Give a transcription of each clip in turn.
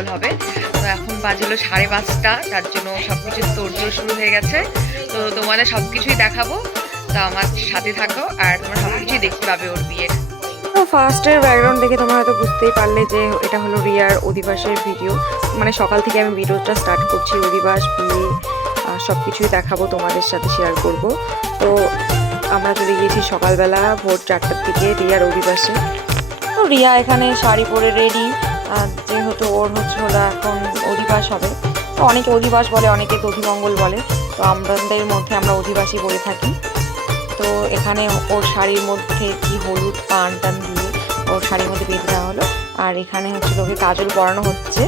Available হবে। তো এখন বাজলো 5:30, তার জন্য সব কিছু তোড়জোড় শুরু হয়ে গেছে। তো তোমাদের সব কিছুই দেখাবো, তো আমার সাথে থাকো আর তোমরা সব কিছুই দেখতে পাবে ওর বিয়ের। তো ফার্স্টের ব্যাকগ্রাউন্ড দেখে তোমরা হয়তো বুঝতেই পারলে যে এটা হলো রিয়ার অধিবাসের ভিডিও। মানে সকাল থেকে আমি ভিডিওটা স্টার্ট করছি, অধিবাস বিয়ে সব কিছুই দেখাবো, তোমাদের সাথে শেয়ার করব। তো আমরা চলে গিয়েছি সকালবেলা ভোর 4টার দিকে রিয়ার অধিবাসে। তো রিয়া এখানে শাড়ি পরে রেডি, যেহেতু ওর হলো এখন অধিবাস হবে। তো অনেকে অধিবাস বলে, অনেকে দধিমঙ্গল বলে, তো আমাদের মধ্যে আমরা অধিবাসী বলে থাকি। তো এখানে ওর শাড়ির মধ্যে কি হলুদ পান টান দিয়ে ওর শাড়ির মধ্যে বেঁধে দেওয়া হলো। আর এখানে ওকে কাজল পরানো হচ্ছে।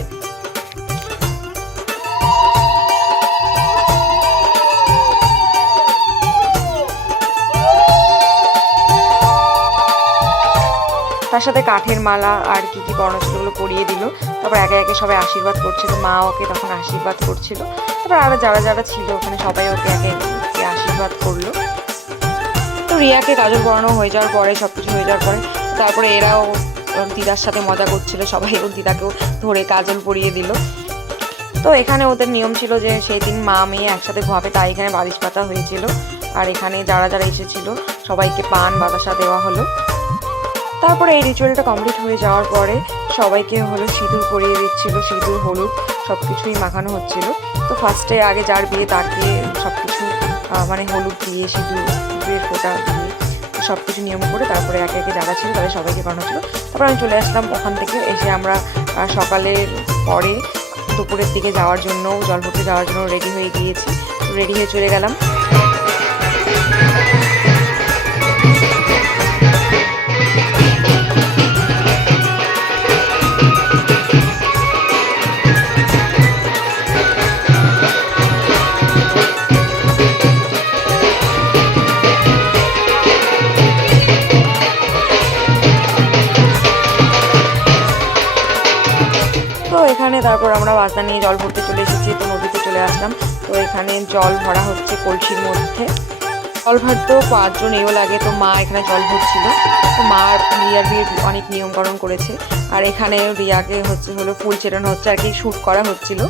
তার সাথে কাঠের মালা আর কি কি পরানো ছিল ওগুলো পরিয়ে দিল। তারপর একে একে সবাই আশীর্বাদ করছিল, মা ওকে তখন আশীর্বাদ করছিল। তারপর আরো যারা যারা ছিল ওখানে সবাই ওকে একে একে আশীর্বাদ করলো। তো রিয়াকে কাজল পরানো হয়ে যাওয়ার পরে, সবকিছু হয়ে যাওয়ার পরে তারপরে এরাও দিদার সাথে মজা করছিল, সবাই ওর দিদাকেও ধরে কাজল পরিয়ে দিল। তো এখানে ওদের নিয়ম ছিল যে সেই দিন মা মেয়ে একসাথে ঘুমাবে, তাই এখানে বালিশ পাতা হয়েছিল। আর এখানে যারা যারা এসেছিল সবাইকে পান বাতাসা দেওয়া হলো। তারপরে এই রিচুয়ালটা কমপ্লিট হয়ে যাওয়ার পরে সবাইকে সিঁদুর পরিয়ে দিচ্ছিল, সিঁদুর হলুদ সব কিছুই মাখানো হচ্ছিল। তো ফার্স্টে আগে যার বিয়ে তাকে সব কিছু মানে হলুদ দিয়ে সিঁদুরের ফোঁটা দিয়ে সব কিছু নিয়ম করে তারপরে একে একে যারা ছিল তাদের সবাইকে করানো ছিল। তারপর আমি চলে আসলাম ওখান থেকে। এসে আমরা সকালের পরে দুপুরের দিকে যাওয়ার জন্য, জল ভরতে যাওয়ার জন্য রেডি হয়ে গিয়েছি। রেডি হয়ে চলে গেলাম। তো এখানে তারপর আমরা বাজনা নিয়ে জল ভরতে চলে এসেছি। তো নদীতে চলে আসলাম। তো এখানে জল ভরা হচ্ছে কলসির মধ্যে। জল ভরতেও 5 জন এও লাগে। তো মা এখানে জল ভরছিল। তো মা রিয়ার বিয়ের অনেক নিয়মকরণ করেছে। আর এখানে রিয়াকে ফুল চেটানো হচ্ছে আর কি, শ্যুট করা হচ্ছিল।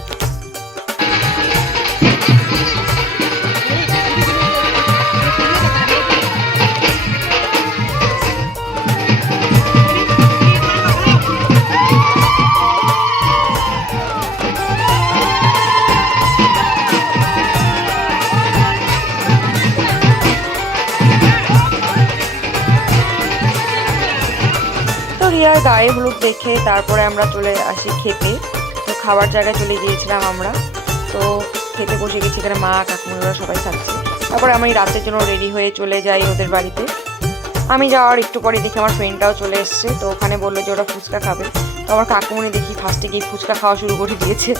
রিয়ার গায়ে হলুদ দেখে তারপরে আমরা চলে আসি খেতে। তো খাবার জায়গায় চলে গিয়েছিলাম আমরা। তো খেতে বসে গেছি, এখানে মা কাকিমারা সবাই খাচ্ছে। তারপরে আমি রাতের জন্য রেডি হয়ে চলে যাই ওদের বাড়িতে। আমি যাওয়ার একটু পরে দেখি আমার ফ্রেন্ডটাও চলে এসছে। তো ওখানে বললো যে ওরা ফুচকা খাবে। তো আমার কাকুমনি দেখি ফার্স্টে গিয়ে ফুচকা খাওয়া শুরু করে দিয়েছে।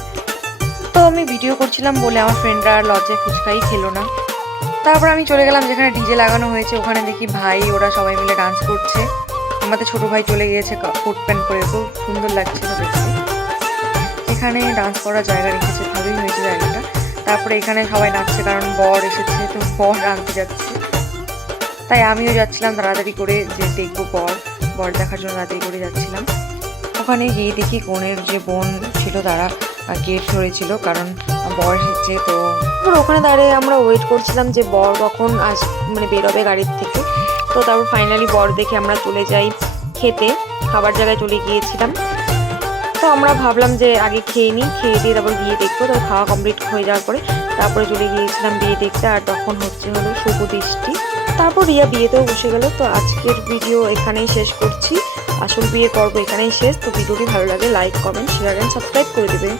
তো আমি ভিডিও করছিলাম বলে আমার ফ্রেন্ডরা আর লজ্জায় ফুচকাই খেলো না। তারপর আমি চলে গেলাম যেখানে ডিজে লাগানো হয়েছে। ওখানে দেখি ভাই ওরা সবাই মিলে ডান্স করছে। আমাদের ছোট ভাই চলে গিয়েছে কোট প্যান্ট পরে, খুব সুন্দর লাগছিল দেখতে। এখানে ডান্স করার জায়গা রেখেছে, ভালোই হয়েছে জায়গাটা। তারপরে এখানে সবাই নাচছে, কারণ বর এসেছে, তো বর আনতে যাচ্ছে। তাই আমিও যাচ্ছিলাম তাড়াতাড়ি করে যে দেখবো বর দেখার জন্য তাড়াতাড়ি করে যাচ্ছিলাম। ওখানে গিয়ে দেখি বোনের যে বোন ছিল তারা গেট ধরেছিল, কারণ বর এসেছে। তো ওখানে দাঁড়িয়ে আমরা ওয়েট করছিলাম যে বর কখন বেরোবে গাড়ির থেকে। তো তারপর ফাইনালি বর দেখে আমরা চলে যাই খেতে। খাবার জায়গায় চলে গিয়েছিলাম। তো আমরা ভাবলাম যে আগে খেয়ে নিই, খেয়ে দিয়ে তারপর বিয়ে দেখবো। তো খাওয়া কমপ্লিট হয়ে যাওয়ার পরে তারপরে চলে গিয়েছিলাম বিয়ে দেখতে। আর তখন হলো শুভ দৃষ্টি। তারপর রিয়া বিয়েতেও বসে গেল। তো আজকের ভিডিও এখানেই শেষ করছি। আসল বিয়ের পর্ব এখানেই শেষ। তো ভিডিওটি ভালো লাগে like, comment, share and subscribe করে দেবে।